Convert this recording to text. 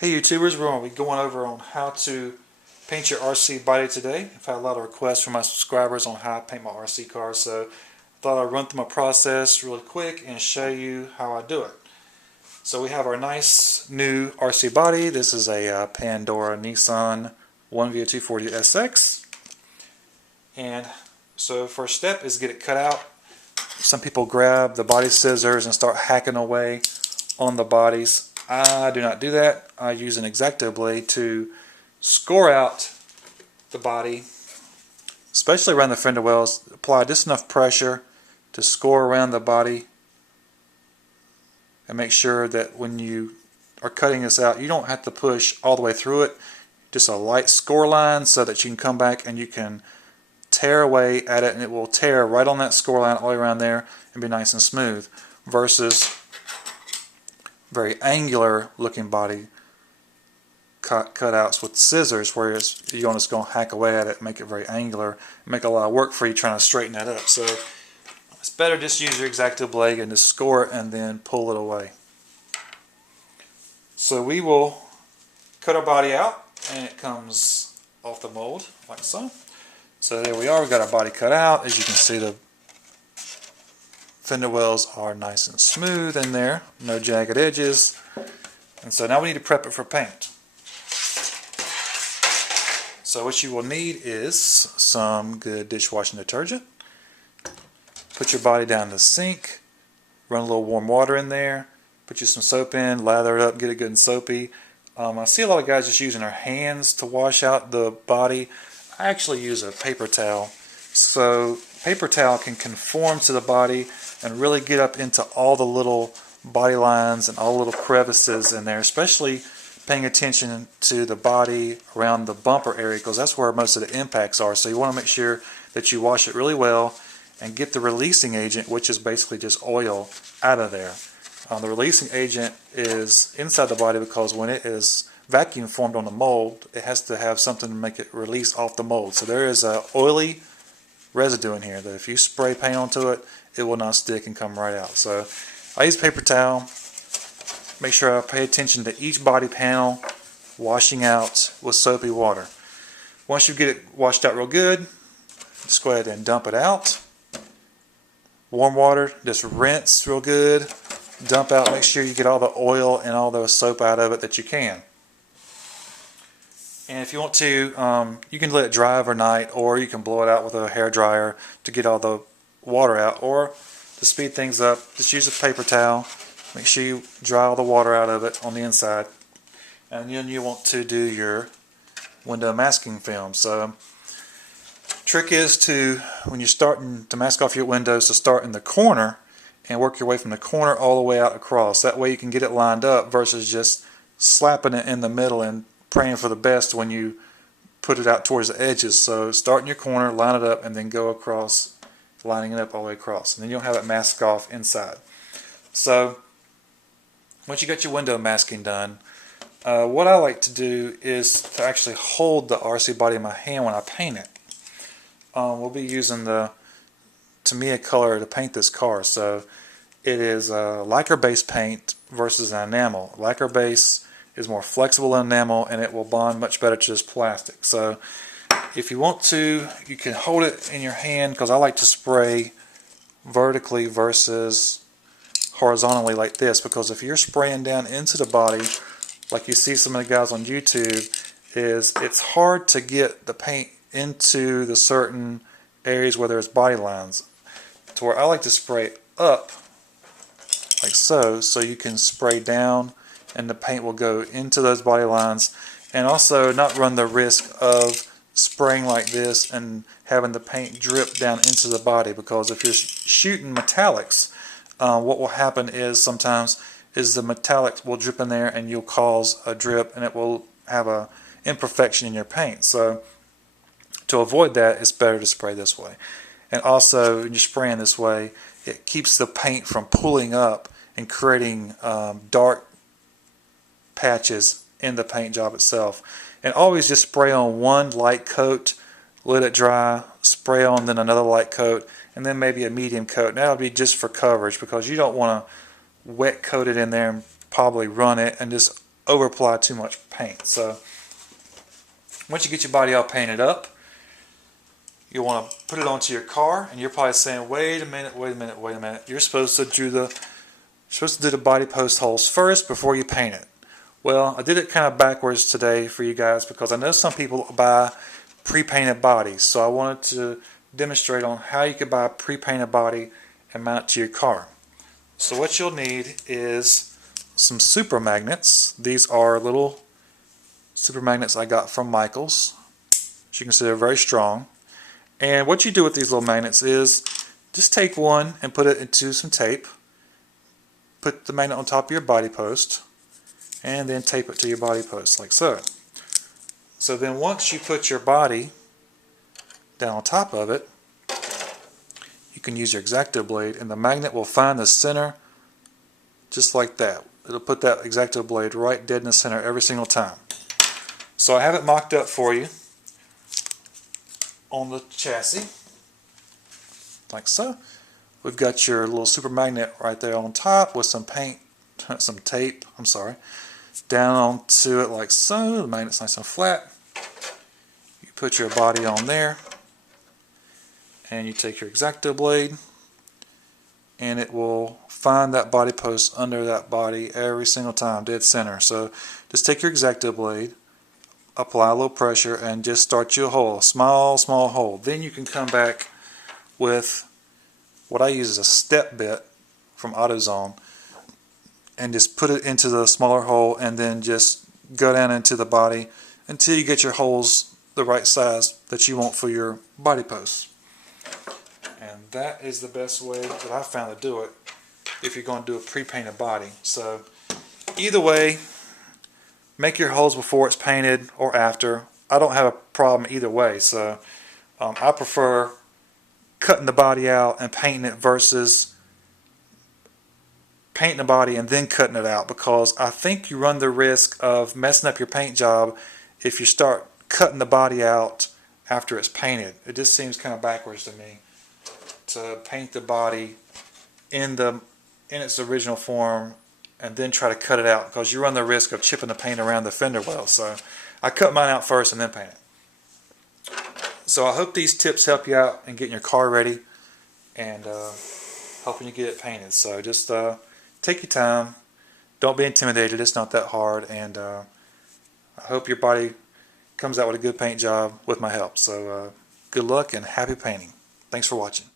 Hey YouTubers, we're going to be going over on how to paint your RC body today. I've had a lot of requests from my subscribers on how I paint my RC cars, so I thought I'd run through my process really quick and show you how I do it. So we have our nice new RC body. This is a Pandora Nissan 1V240 SX. And so first step is get it cut out. Some people grab the body scissors and start hacking away on the bodies. I do not do that. I use an X-Acto blade to score out the body, especially around the fender wells. Apply just enough pressure to score around the body and make sure that when you are cutting this out, you don't have to push all the way through it. Just a light score line so that you can come back and you can tear away at it, and it will tear right on that score line all the way around there and be nice and smooth, versus very angular looking body cutouts with scissors, whereas you're just going to hack away at it, make it very angular, make a lot of work for you trying to straighten that up. So it's better just use your X-Acto blade and just score it and then pull it away. So we will cut our body out, and it comes off the mold like so. So there we are, we've got our body cut out. As you can see, the fender wells are nice and smooth in there, no jagged edges. And so now we need to prep it for paint. So what you will need is some good dishwashing detergent. Put your body down in the sink, run a little warm water in there, put you some soap in, lather it up, get it good and soapy. I see a lot of guys just using their hands to wash out the body. I actually use a paper towel. So paper towel can conform to the body and really get up into all the little body lines and all the little crevices in there, especially paying attention to the body around the bumper area, because that's where most of the impacts are. So you want to make sure that you wash it really well and get the releasing agent, which is basically just oil, out of there. The releasing agent is inside the body because when it is vacuum formed on the mold, it has to have something to make it release off the mold. So there is a oily residue in here that if you spray paint onto it, it will not stick and come right out. So I use paper towel. Make sure I pay attention to each body panel, washing out with soapy water. Once you get it washed out real good, just go ahead and dump it out. Warm water, just rinse real good, dump out, make sure you get all the oil and all the soap out of it that you can. And if you want to, you can let it dry overnight, or you can blow it out with a hair dryer to get all the water out, or to speed things up, just use a paper towel. Make sure you dry all the water out of it on the inside. And then you want to do your window masking film. So trick is to, when you're starting to mask off your windows, to start in the corner and work your way from the corner all the way out across. That way you can get it lined up versus just slapping it in the middle and praying for the best when you put it out towards the edges. So start in your corner, line it up, and then go across, lining it up all the way across. And then you'll have it masked off inside. So once you got your window masking done, what I like to do is to actually hold the RC body in my hand when I paint it. We'll be using the Tamiya color to paint this car. So it is a lacquer base paint versus an enamel. Lacquer base is more flexible than enamel, and it will bond much better to this plastic. So if you want to, you can hold it in your hand, because I like to spray vertically versus horizontally like this, because if you're spraying down into the body like you see some of the guys on YouTube, it's hard to get the paint into the certain areas where there's body lines, to where I like to spray up like so, so you can spray down and the paint will go into those body lines, and also not run the risk of spraying like this and having the paint drip down into the body, because if you're shooting metallics, what will happen is sometimes is the metallic will drip in there and you'll cause a drip, and it will have a imperfection in your paint. So to avoid that, it's better to spray this way. And also, when you're spraying this way, it keeps the paint from pulling up and creating dark patches in the paint job itself. And always just spray on one light coat, let it dry, spray on then another light coat, and then maybe a medium coat. And that'll be just for coverage, because you don't want to wet coat it in there and probably run it and just over apply too much paint. So once you get your body all painted up, you want to put it onto your car, and you're probably saying, wait a minute, wait a minute, wait a minute. You're supposed to do the body post holes first before you paint it. Well, I did it kind of backwards today for you guys because I know some people buy pre-painted bodies. So I wanted to demonstrate on how you could buy a pre-painted body and mount it to your car. So what you'll need is some super magnets. These are little super magnets I got from Michaels. As you can see, they're very strong. And what you do with these little magnets is just take one and put it into some tape. Put the magnet on top of your body post and then tape it to your body post like so. So then once you put your body down on top of it, you can use your X-Acto blade and the magnet will find the center just like that. It'll put that X-Acto blade right dead in the center every single time. So I have it mocked up for you on the chassis like so. We've got your little super magnet right there on top with some paint, some tape, I'm sorry, down onto it like so. The magnet's nice and flat. You put your body on there and you take your X-Acto blade and it will find that body post under that body every single time, dead center. So just take your X-Acto blade, apply a little pressure and just start you a hole, a small hole. Then you can come back with what I use is a step bit from AutoZone and just put it into the smaller hole and then just go down into the body until you get your holes the right size that you want for your body posts. And that is the best way that I found to do it if you're going to do a pre-painted body. So either way, make your holes before it's painted or after. I don't have a problem either way. So I prefer cutting the body out and painting it versus painting the body and then cutting it out, because I think you run the risk of messing up your paint job if you start cutting the body out after it's painted. It just seems kind of backwards to me to paint the body in its original form and then try to cut it out, because you run the risk of chipping the paint around the fender well. So I cut mine out first and then paint it. So I hope these tips help you out in getting your car ready and helping you get it painted. So just take your time. Don't be intimidated. It's not that hard. And I hope your body comes out with a good paint job with my help. So good luck and happy painting. Thanks for watching.